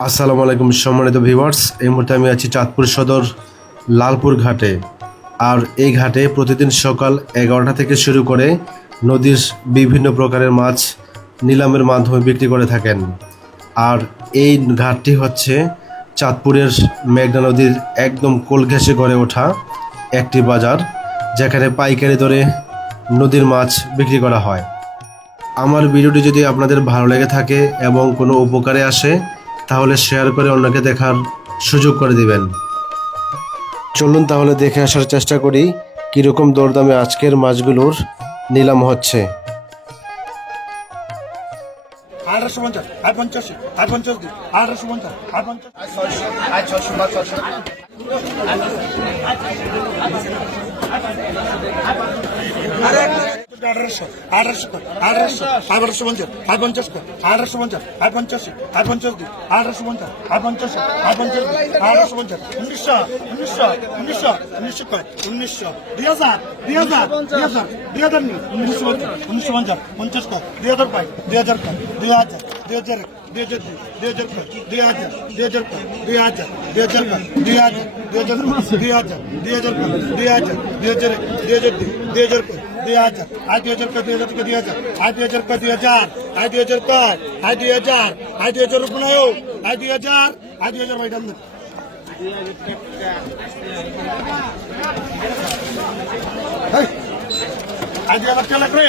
আসসালামু আলাইকুম সম্মানিত ভিউয়ার্স, এই মুহূর্তে আমি আছি চাঁদপুর সদর লালপুর ঘাটে। আর এই ঘাটে প্রতিদিন সকাল এগারোটা থেকে শুরু করে নদীর বিভিন্ন প্রকারের মাছ নিলামের মাধ্যমে বিক্রি করে থাকেন। আর এই ঘাটটি হচ্ছে চাঁদপুরের মেঘনা নদীর একদম কোল ঘেঁষে গড়ে ওঠা একটি বাজার, যেখানে পাইকারি দরে নদীর মাছ বিক্রি করা হয়। আমার ভিডিওটি যদি আপনাদের ভালো লেগে থাকে এবং কোনো উপকারে আসে তাহলে শেয়ার করে অন্যকে দেখার সুযোগ করে দিবেন। চলুন তাহলে দেখে আসার চেষ্টা করি, কীরকম দরদামে আজকের মাছগুলোর নিলাম হচ্ছে। আঠারোশো আঠারোশো আঠারোশো আঠারোশো আঠারোশো পঞ্চাশ আট পঞ্চাশ আঠারোশো পঞ্চাশ আট পঞ্চাশি আট পঞ্চাশ দিন আঠারোশো পঞ্চাশ আট পঞ্চাশি আট পঞ্চাশ দিন আঠারোশো পঞ্চাশ উনিশশো উনিশশো উনিশশো উনিশশো কয় উনিশশো দুই হাজার দুই হাজার দুই হাজার দুই হাজার নেই উনিশশো পঞ্চাশ উনিশশো পঞ্চাশ পঞ্চাশ কয় দুই হাজার পাই দুই হাজার কয় দুই হাজার দুই হাজার দুই হাজার দুই হাজার কয় দুই হাজার দুই হাজার কয় দুই হাজার দুই হাজার কয় দুই হাজার দুই হাজার দুই হাজার দুই হাজার কয় দুই হাজার দুই হাজার দুই হাজার দুই হাজার কয় দুই হাজার আয় দুই হাজার কয় দুই হাজার কয় দুই হাজার আয় দুই হাজার কয় দুই হাজার আয় দুই হাজার কয় আয় দুই হাজার আয় দুই হাজার রুপনায়ও আয় দুই হাজার আয় দুই হাজার ভাই দাম দেন হেই, আয় দুই হাজার চালাক রে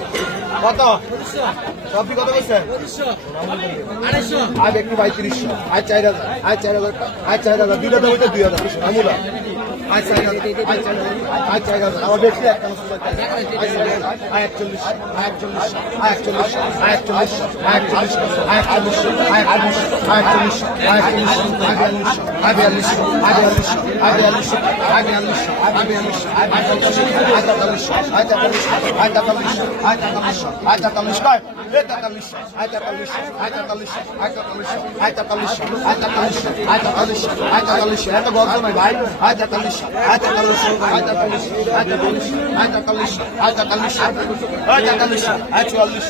কত? কইছে কত সবজি আর আয় বিক্রি আর আয় চার হাজার। আয় চার হাজার আয় চার হাজার। দুই হাজার দুই হাজার। আমুলা আয়তাল্লিশ আয়তাল্লিশ আয়তাল্লিশ আয়তাল্লিশ আয়তাল্লিশ এত গল্প নয় ভাই আয়তাল্লিশ আচ্ছা চল্লিশ আচ্ছা চল্লিশ আচ্ছা চল্লিশ আচ্ছা চল্লিশ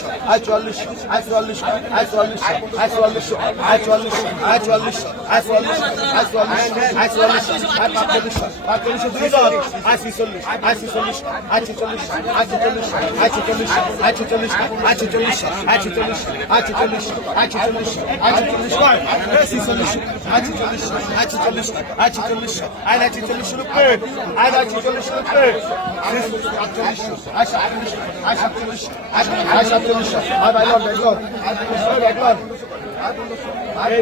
আচ্ছা চল্লিশ আচ্ছা চল্লিশ রূপে আয় আয় ছিচল্লিশ রূপে আয় সাতচল্লিশ আয় সাতচল্লিশ আয় সাতচল্লিশ আয় বাইলর ব্যাগর আয় ব্যাগর আয়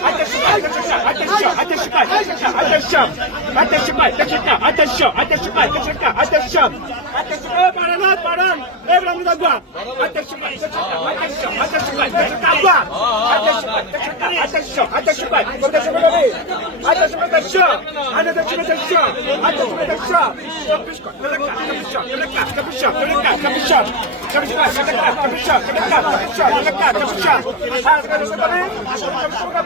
Ateş şıkay, ateş şıkay, ateş şam. Ateş şıkay, kaçırka, ateş şam. Ateş şıkay, kaçırka, ateş şam. Ateş şıkay, paranat, paran. Evramda gua. Ateş şıkay, kaçırka, ateş şam. Ateş şıkay, kaçırka, gua. Ateş şıkay, kaçırka, ateş şam. Ateş şıkay, ateş şıkay. Ateş şıkay, ateş şam. Ateş şıkay, ateş şam. Ateş şıkay, ateş şam. Kapış, kapış, kapış, kapış, kapış, kapış, kapış. Kapışlar, kapışlar, kapışlar, kapışlar, kapışlar, kapışlar. Her gün sabah, akşam sabah,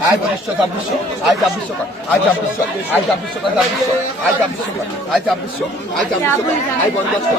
I চাব্বিশ আই চাব্বিশ আই চাব্বিশ আই চাব্বিশ আই চাব্বিশ আই পঞ্চাশ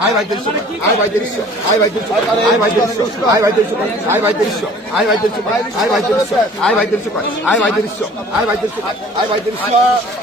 আয় ভাই দেড়শো আয় ভাই দেড়শো আয় ভাই দেড়শো আয় ভাই দেড়শো আয় ভাই দেড়শো আয় ভাই দেড়শো আয় ভাই দেড়শো আয় ভাই দেড়শো আয় ভাই দেড়শো আয় ভাই দেড়শো আয় ভাই দেড়শো আয় ভাই দেড়শো আয় ভাই দেড়শো আয় ভাই দেড়শো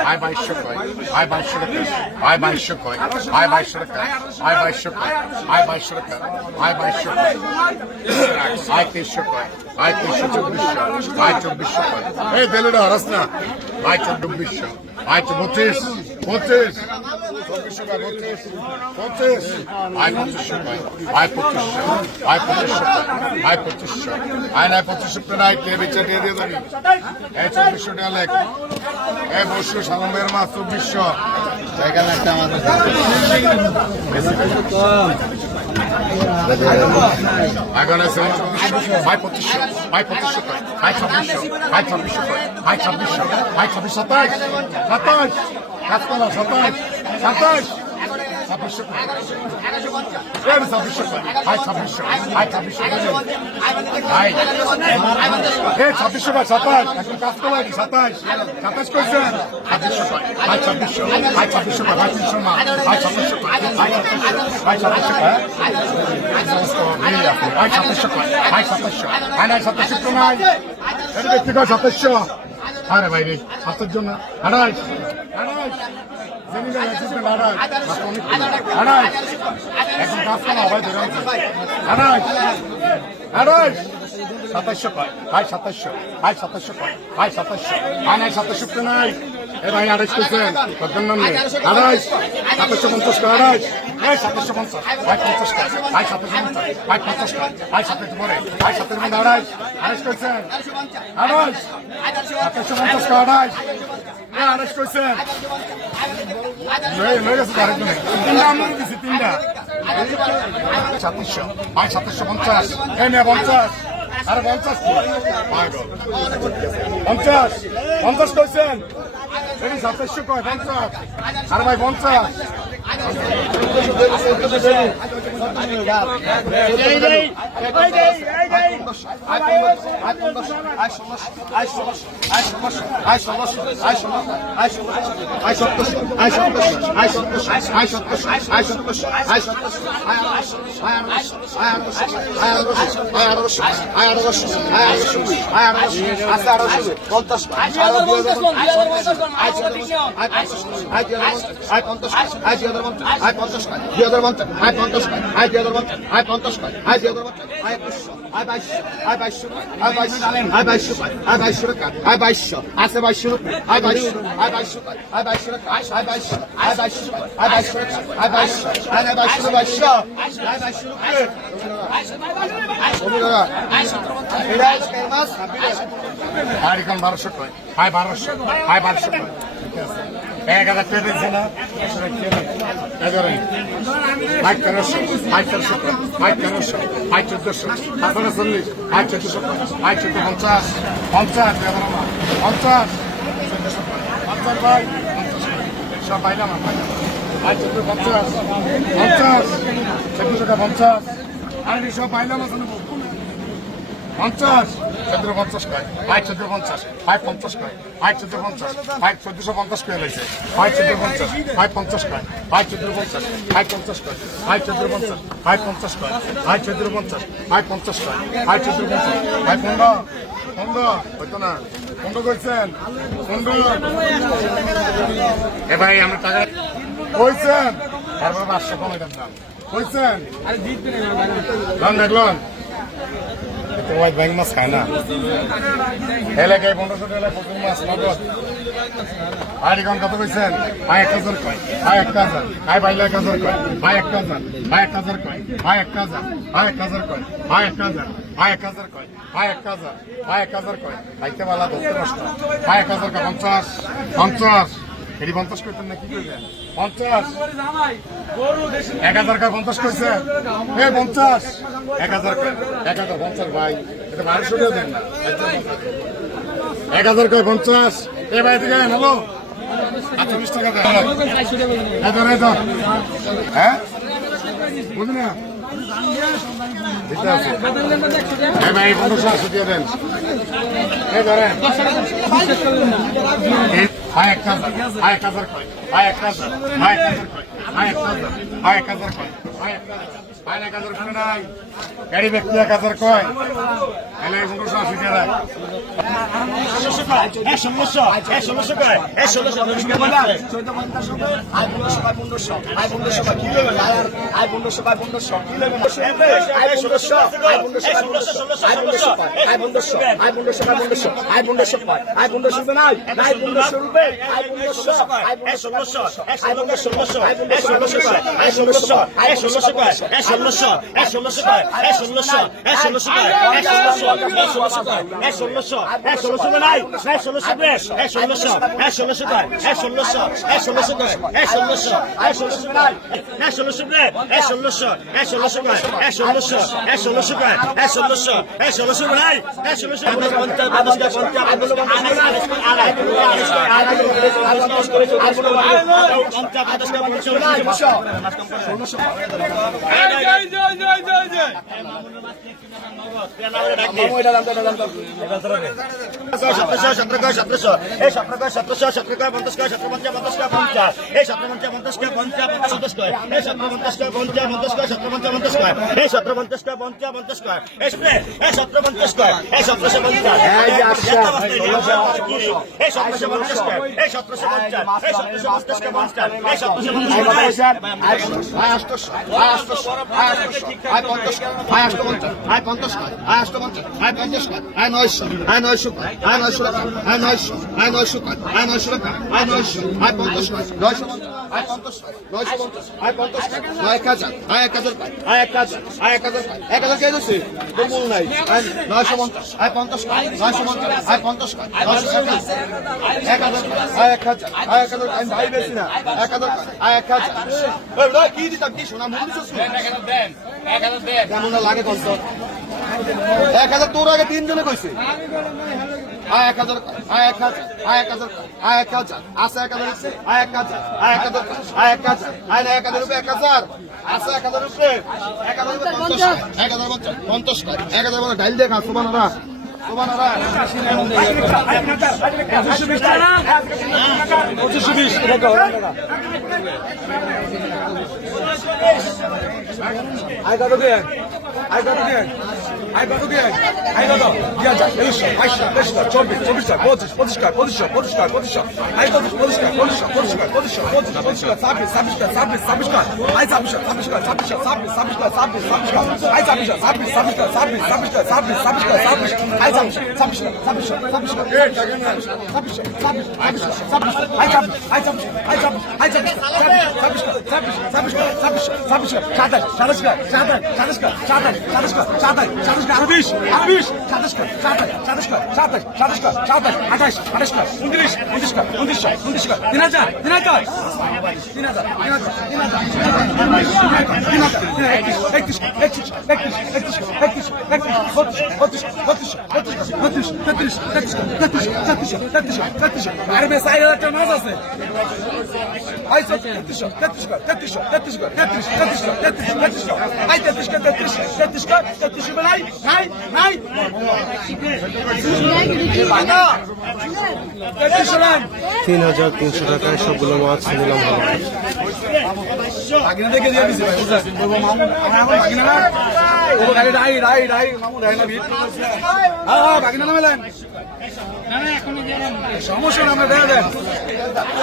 আয় বাইশো কয় আয় বাইশো টাকা আয় বাইশো টাকা আয় বাইশো টাকা আয় বাইশো টাকা আয় আয় বাইশশো আয় তেইশশো কয় আয় তেইশশো চব্বিশশো আয় চব্বিশশো কয় এই বেলুটা হরাস না আয় চব্বিশশো আয় বত্রিশ বত্রিশ চব্বিশশো টাকা পঁচিশ পঁচিশ আয় পঁচিশশো আয় পঁচিশশো আয় পঁচিশশো আয় পঁচিশশো নাই পঁচিশশো টাকা কে বেচা দিয়ে দিয়ে দেবি এই চব্বিশশো টাকা লেখ এই বসু সালামের মাছ চব্বিশশো এখানে একটা আমাদের এখন আছে ভাই পঁচিশশো ভাই পঁচিশশো ভাই ছাব্বিশশো ভাই ছাব্বিশশো ভাই ছাব্বিশশো ভাই ছাব্বিশ সাতাশ সাতাশ সাততলা সাতাশ সাতাশ ছাব্বিশশো ছাব্বিশশো হাই ছাব্বিশশো হাই ছাব্বিশশো হাই এ ছাব্বিশশো বা সাতাশ এখন কাজ করলাম সাতাশ সাতাশ করছেন ছাব্বিশশো হাই ছাব্বিশশো হাই ছাব্বিশশো হাই তিনশো মা হাই ছাব্বিশশো হাই ছাব্বিশশো হাই ছাব্বিশশো হাই সাতাশশো হাই নাই সাতাশশো তো নাই ব্যক্তিগত সাতাশশো আরে ভাই, রে আসার জন্য। আড়াই আড়াই সাতাশশো কয়। আয় সাতাশশো। আয় সাতাশো কয়। আয় সাতাশশো। আয় নাই সাতাশশো নাই এর আগে আড়াইশ করছেন তার নাম নেই। আড়াইশ সাতাশশো পঞ্চাশ করে আড়াইশ এই সাতাশশো পঞ্চাশ ভাই পঞ্চাশ করে ভাই পঞ্চাশ ভাই পঞ্চাশ করে ভাই সাতাশ পরে সাতাশ মধ্যে আড়াইশ আড়াইশ করছেন আড়াইশ সাতাশশো পঞ্চাশ করে আড়াইশ তিনটা সাতাশশো ভাই সাতাশশো পঞ্চাশ। এই মেয়ে পঞ্চাশ। আর পঞ্চাশ পঞ্চাশ পঞ্চাশ করছেন এটি সাতাশশো কয় পঞ্চাশ আর ভাই পঞ্চাশ এই পঞ্চাশ আয় পঞ্চাশ আয় পঞ্চাশ আয় পঞ্চাশ আয় পঞ্চাশ আয় পঞ্চাশ আয় পঞ্চাশ আয় পঞ্চাশ আয় পঞ্চাশ আয় পঞ্চাশ বারোশো হাই বারোশো হাই বারোশো পঞ্চাশ সব পাইলাম পঞ্চাশ আর সব পাইলাম আছে পঞ্চাশ। চোদ্দ পঞ্চাশ কয়? ভাই চোদ্দ পঞ্চাশ। ভাই পঞ্চাশ কয়? ভাই চোদ্দ পঞ্চাশ। ভাই চোদ্দশো পঞ্চাশ কয়ে লাগছে ভাই চোদ্দ পঞ্চাশ। ভাই পঞ্চাশ কয়? ভাই চোদ্দ পঞ্চাশ। ভাই পঞ্চাশ কয়? ভাই চোদ্দ পঞ্চাশ। ভাই পঞ্চাশ কয়? ভাই চোদ্দ পঞ্চাশ। ভাই পঞ্চাশ কয়? ভাই চোদ্দ পঞ্চাশ। ভাই, পনেরো। পনেরো। হয়তো না। পনেরো করছেন পনেরো। এ ভাই, আমরা টাকা কইছেন? তারপর পাঁচশো কমে দাম। কইছেন? লন দেখলন তোমার ব্যাংক মাছ খায় না। এলাকায় পনেরোশো টাকা প্রচুর মাছ নগদ এখন কত কইছেন? ভাই এক হাজার কয়। ভাই এক হাজার। ভাই, বাইলে এক হাজার কয়। ভাই এক হাজার। ভাই এক হাজার কয়। ভাই এক হাজার। ভাই এক হাজার কয়। ভাই এক হাজার। ভাই, এক হাজার কয়। ভাই এক হাজার। ভাই, এক হাজার কয়। খাইতে ধরতে নষ্ট। ভাই, এক হাজার কয়। পঞ্চাশ। পঞ্চাশ। এটি পঞ্চাশ করতেন না কি করবেন পঞ্চাশ। এক হাজার কয় পঞ্চাশ কইছে। এ পঞ্চাশ। এক হাজার এক হাজার পঞ্চাশ ভাই। এটা বারোশো টাকা দেন না। এক হাজার কয় পঞ্চাশ। এ ভাই থেকে হ্যালো? আটচল্লিশ টাকা দেন হ্যাঁ? বুঝলি না? এই ধরেন। ভাই এক হাজার ভাই এক হাজার কয় ভাই এক হাজার ভাই এক হাজার কয় ভাই এক হাজার ভাই এক হাজার কয় ভাই এক হাজার করে নাই গাড়ি ব্যক্তি এক হাজার কয় আশি দেয় ষোলোশো চোদ্দ পঞ্চাশ আয় পনেরোশো আয় পনেরোশো ষোলোশো আয় ষোলোশো নাই আয় ষোলোশো পঞ্চাশ পঞ্চাশ পঞ্চাশ সতেরোশো সতেরো সতেরোশো এই সতেরো সতেরোশো সতেরো পঞ্চাশ পঞ্চাশ পঞ্চাশ পঞ্চাশ এই সতেরো পঞ্চাশ পঞ্চাশ পঞ্চাশ পঞ্চাশ পঞ্চাশ এই সতেরো পঞ্চাশ পঞ্চাশ পঞ্চাশ কয় সতেরো পঞ্চাশ পঞ্চাশ এই সতেরো পঞ্চাশ কয় পঞ্চাশ পঞ্চাশ এই এই সতেরো পঞ্চাশ এই সতেরোশো পঞ্চাশ এই সতেরোশো পঞ্চাশ এই সতেরোশো পঞ্চাশ এই সতেরোশো পঞ্চাশ কয় পঞ্চাশ এই সতেরোশো পঞ্চাশ আয় পঞ্চাশ আয় অষ্টপঞ্চাশ আয় পঞ্চাশ আয় নয়শো আয় নয়শো আয় নয়শো টাকা আয় নয়শো আয় নয়শো আয় নয়শো টাকা আয় নয়শো আয় পঞ্চাশ নয়শো আয় পঞ্চাশ নয়শো পঞ্চাশ আয় পঞ্চাশ আয় এক হাজার আয় এক হাজার আয় এক হাজার আয় এক হাজার এক হাজার কে দিচ্ছে তোর মূল নাই আয় নয়শো পঞ্চাশ আয় পঞ্চাশ নয়শো পঞ্চাশ আয় পঞ্চাশ নয়শো পঞ্চাশ এক হাজার এক হাজার আয় এক হাজার আয় এক হাজার তোর আগে তিনজনে কইছে আয় এক হাজার আয় এক হাজার আয় এক হাজার আয় এক হাজার আছে এক হাজার আয় এক হাজার আয় এক হাজার আয় এক হাজার এক হাজার রুপে এক হাজার আছে এক হাজার রুপে এক হাজার পঞ্চাশ এক হাজার পঞ্চাশ এক হাজার ডাইল দেখা পঁচিশশো বিশ আয় কত দিয়ে আয় কত দিয়ে আয় কত দিয়ে আয় কত দিয়া যায় তেইশশো বাইশশো তেইশশো চব্বিশ চব্বিশশো পঁচিশ পঁচিশকার পঁচিশশো পঁচিশকার পঁচিশশো আয় কত পঁচিশকার পঁচিশশো পঁচিশকার পঁচিশশো পঁচিশ পঁচিশকার ছাব্বিশ ছাব্বিশকার ছাব্বিশ ছাব্বিশকার আয় ছাব্বিশশো ছাব্বিশকার ছাব্বিশশো ছাব্বিশ ছাব্বিশকার ছাব্বিশ ছাব্বিশকার আয় ছাব্বিশশো ছাব্বিশ ছাব্বিশকার ছাব্বিশ ছাব্বিশকার ছাব্বিশ ছাব্বিশকার ছাব্বিশ আয় তিন হাজার তিন হাজার তিন হাজার তিন হাজার তিন হাজার তিন হাজার একত্রিশ একত্রিশ একত্রিশ একত্রিশ একত্রিশ একত্রিশ বত্রিশ বত্রিশ তেত্রিশ তেত্রিশ তেত্রিশ তেত্রিশ তেত্রিশ আরে বেশ আই হাজার মাছ আছে আই সব তেত্রিশ তেত্রিশ তেত্রিশ তেত্রিশ তেত্রিশ তেত্রিশ তেত্রিশ তেত্রিশ আই তেত্রিশ তেত্রিশ তেত্রিশ তেত্রিশ নাই নাই নাই তেত্রিশ তিন হাজার তিনশো টাকায় সবগুলো মাছ নিলাম হলো डाई डाई डाई मामू डाई ना भीत हां हां बाकी ना मिलन সমস্যা না দেখা যায়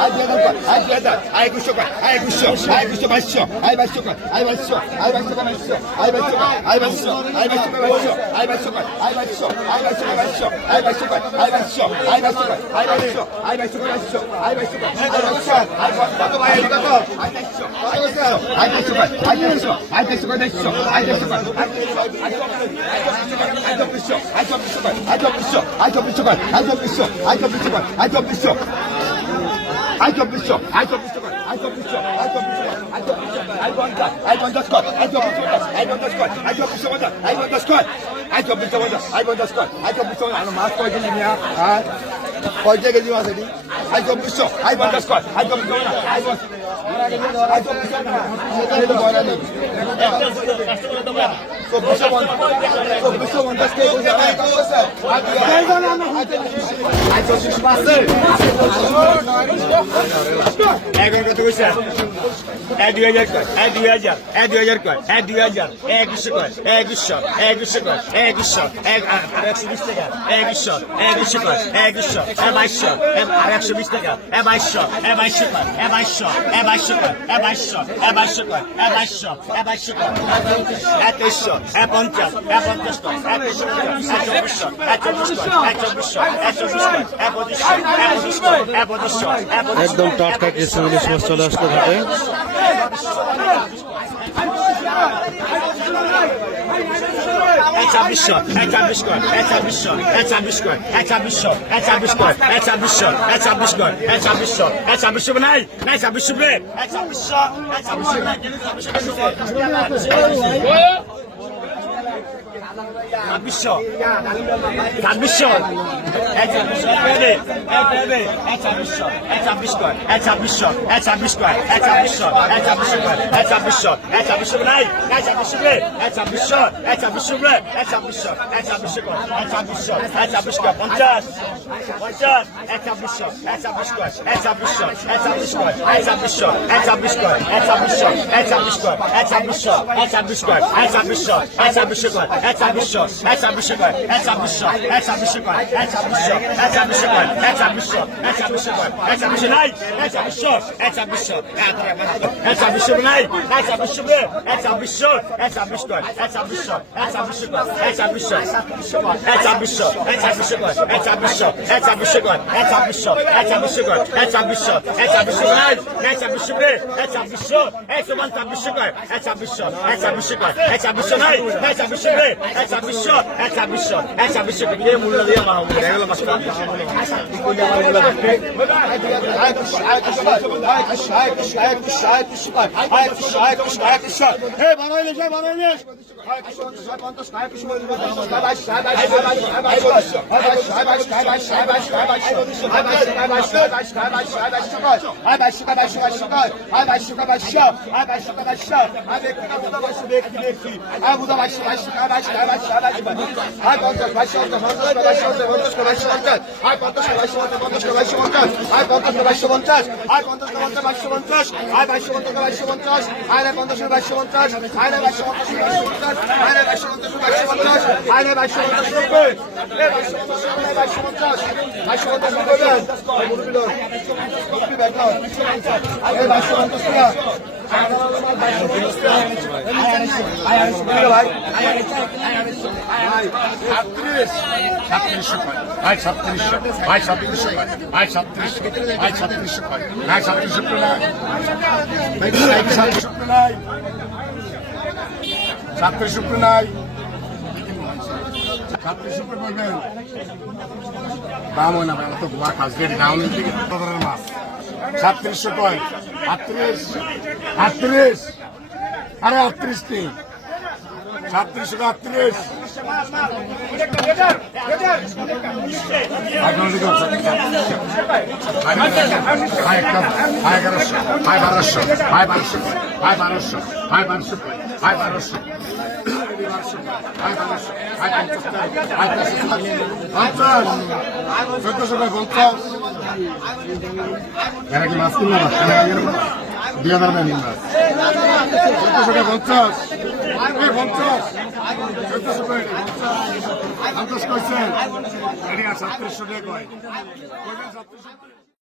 আই দিয়ে দাও আই দিয়ে দাও আই গুছো কর আই গুছো আই গুছো বাসছো আই বাসছো কর আই বাসছো আই বাসছো কর বাসছো আই বাসছো আই বাসছো আই বাসছো কর বাসছো আই বাসছো কর আই বাসছো আই বাসছো কর বাসছো আই বাসছো কর আই বাসছো আই বাসছো কর আই বাসছো আই বাসছো কর বাসছো আই বাসছো কর আই বাসছো আই কত ভাই কত আই বাসছো আই বাসছো কর আই বাসছো আই বাসছো কর বাসছো আই বাসছো কর আই বাসছো কর আই বাসছো কর আই বাসছো কর আই বাসছো কর আই বাসছো কর বিশ্বকর আইজ বিশ্ব আইজ বিশ্বকর আইজ বিশ্ব আইজ বিশ্ব আইজ বিশ্বকর আইজ বিশ্ব আইজ বিশ্বকর আইজ বিশ্ব আইজ বন্ধা আইজ বন্ধা স্কট আইজ বিশ্বকর আইজ বন্ধা স্কট আইজ বিশ্ব বন্ধা আইজ বন্ধা স্কট আইজ বিশ্ব বন্ধা আইজ বন্ধা স্কট আইজ বিশ্ব আনো মাস কয় দিন নিয়া হ্যাঁ কয় জায়গায় দিও আছে আইজ বিশ্ব আইজ বন্ধা স্কট আইজ বিশ্ব আইজ চব্বিশশো পঞ্চাশ এখন কত কইছে এক দুই হাজার কয় এক দুই হাজার এক দুই হাজার কয় এক দুই হাজার একুশশো কয় একুশশো একুশশো কয় একুশশো এক আর একশো বিশ টাকা। একুশশো একুশশো কয় একুশশো এ বাইশশো আর একশো বিশ টাকা এ বাইশশো এ বাইশশো কয় এ বাইশশো এ বাইশশো বাইশশো এ বাইশশো কয় এ বাইশশো এ বাইশশো কয় এ তেইশশো এ পঞ্চাশ এ পঞ্চাশ কয় এ তেইশশো এ চব্বিশশো একদম টাটকা কিছু চলে আসতে ঘাটে এক ছাব্বিশশো এক ছাব্বিশ কর এক ছাব্বিশশো এক ছাব্বিশ কর এক ছাব্বিশশো এক ছাব্বিশ কর এক ছাব্বিশশো এক ছাব্বিশ কর এক ছাব্বিশশো এক ছাব্বিশশো নাই নাই ছাব্বিশশো রে এক ছাব্বিশশো এক ছাব্বিশশো ছাব্বিশশো ছাব্বিশশো এক ছাব্বিশশো এক দে এক দে এক ছাব্বিশশো এক ছাব্বিশশো এক ছাব্বিশশো এক ছাব্বিশশো এক ছাব্বিশশো এক ছাব্বিশশো নাই এক ছাব্বিশশো রে এক ছাব্বিশশো এক ছাব্বিশশো রে এক ছাব্বিশশো এক ছাব্বিশশো এক ছাব্বিশশো এক ছাব্বিশ কর পঞ্চাশ পঞ্চাশ এক ছাব্বিশশো এক ছাব্বিশ কর এক ছাব্বিশশো এক ছাব্বিশ কর এক ছাব্বিশশো এক ছাব্বিশ কর এক ছাব্বিশশো এক ছাব্বিশ কর এক ছাব্বিশশো এক ছাব্বিশ কর এক ছাব্বিশশো এক ছাব্বিশশো এক ছাব্বিশশো এক ছাব্বিশশো কর এক ছাব্বিশশো এক ছাব্বিশশো কর এক ছাব্বিশশো এক ছাব্বিশশো কর এক ছাব্বিশশো এক ছাব্বিশশো কর এক ছাব্বিশশো নাই এক ছাব্বিশশো এক ছাব্বিশশো এক ছাব্বিশশো নাই এক ছাব্বিশশো এক ছাব্বিশশো এক ছাব্বিশ কর এক ছাব্বিশশো এক ছাব্বিশশো কর এক ছাব্বিশশো এক ছাব্বিশশো এক ছাব্বিশশো কর এক ছাব্বিশশো এক ছাব্বিশশো কর এক ছাব্বিশশো এক ছাব্বিশশো কর এক ছাব্বিশশো এক ছাব্বিশশো নাই এক ছাব্বিশশো এক ছাব্বিশশো এক সমান ছাব্বিশশো কর এক ছাব্বিশশো এক ছাব্বিশশো কর এক ছাব্বিশশো নাই এক ছাব্বিশশো ছাব্বিশশো এক ছাব্বিশশো এক ছাব্বিশশো কে মূল্য দিয়ে আমার মূল্য এগুলো মাস ব্যক্তি পঞ্চাশ বাইশশো পঞ্চাশ টাকা সাতত্রিশশো ভাই সাতত্রিশশো ভাই সাতত্রিশশো ভাই সাতত্রিশশো ভাই সাতত্রিশশো ভাই সাতত্রিশশো নাই সাতত্রিশশো নাই সাতত্রিশশো বলবেন দাম হয় না অত গোয়া খাস রেডি দাম নেই আছে মাছ? সাতত্রিশশো কয়? আটত্রিশ। আটত্রিশ? আরে আটত্রিশ তিন সাতত্রিশশো আটত্রিশ? এগারোশো। হাই বারোশো। হাই বারোশো। হাই বারোশো। হাই বারোশো। হাই বারোশো। হাই বারোশো। চোদ্দশো টাকা পঞ্চাশ। এরা কি মাছ কিনলো না দুই হাজার দেন মাছ চোদ্দশো টাকা পঞ্চাশ। পঞ্চাশ চোদ্দশো টাকা পঞ্চাশ পঞ্চাশ কইছেন সাতত্রিশশো টাকা কয় সাতত্রিশশো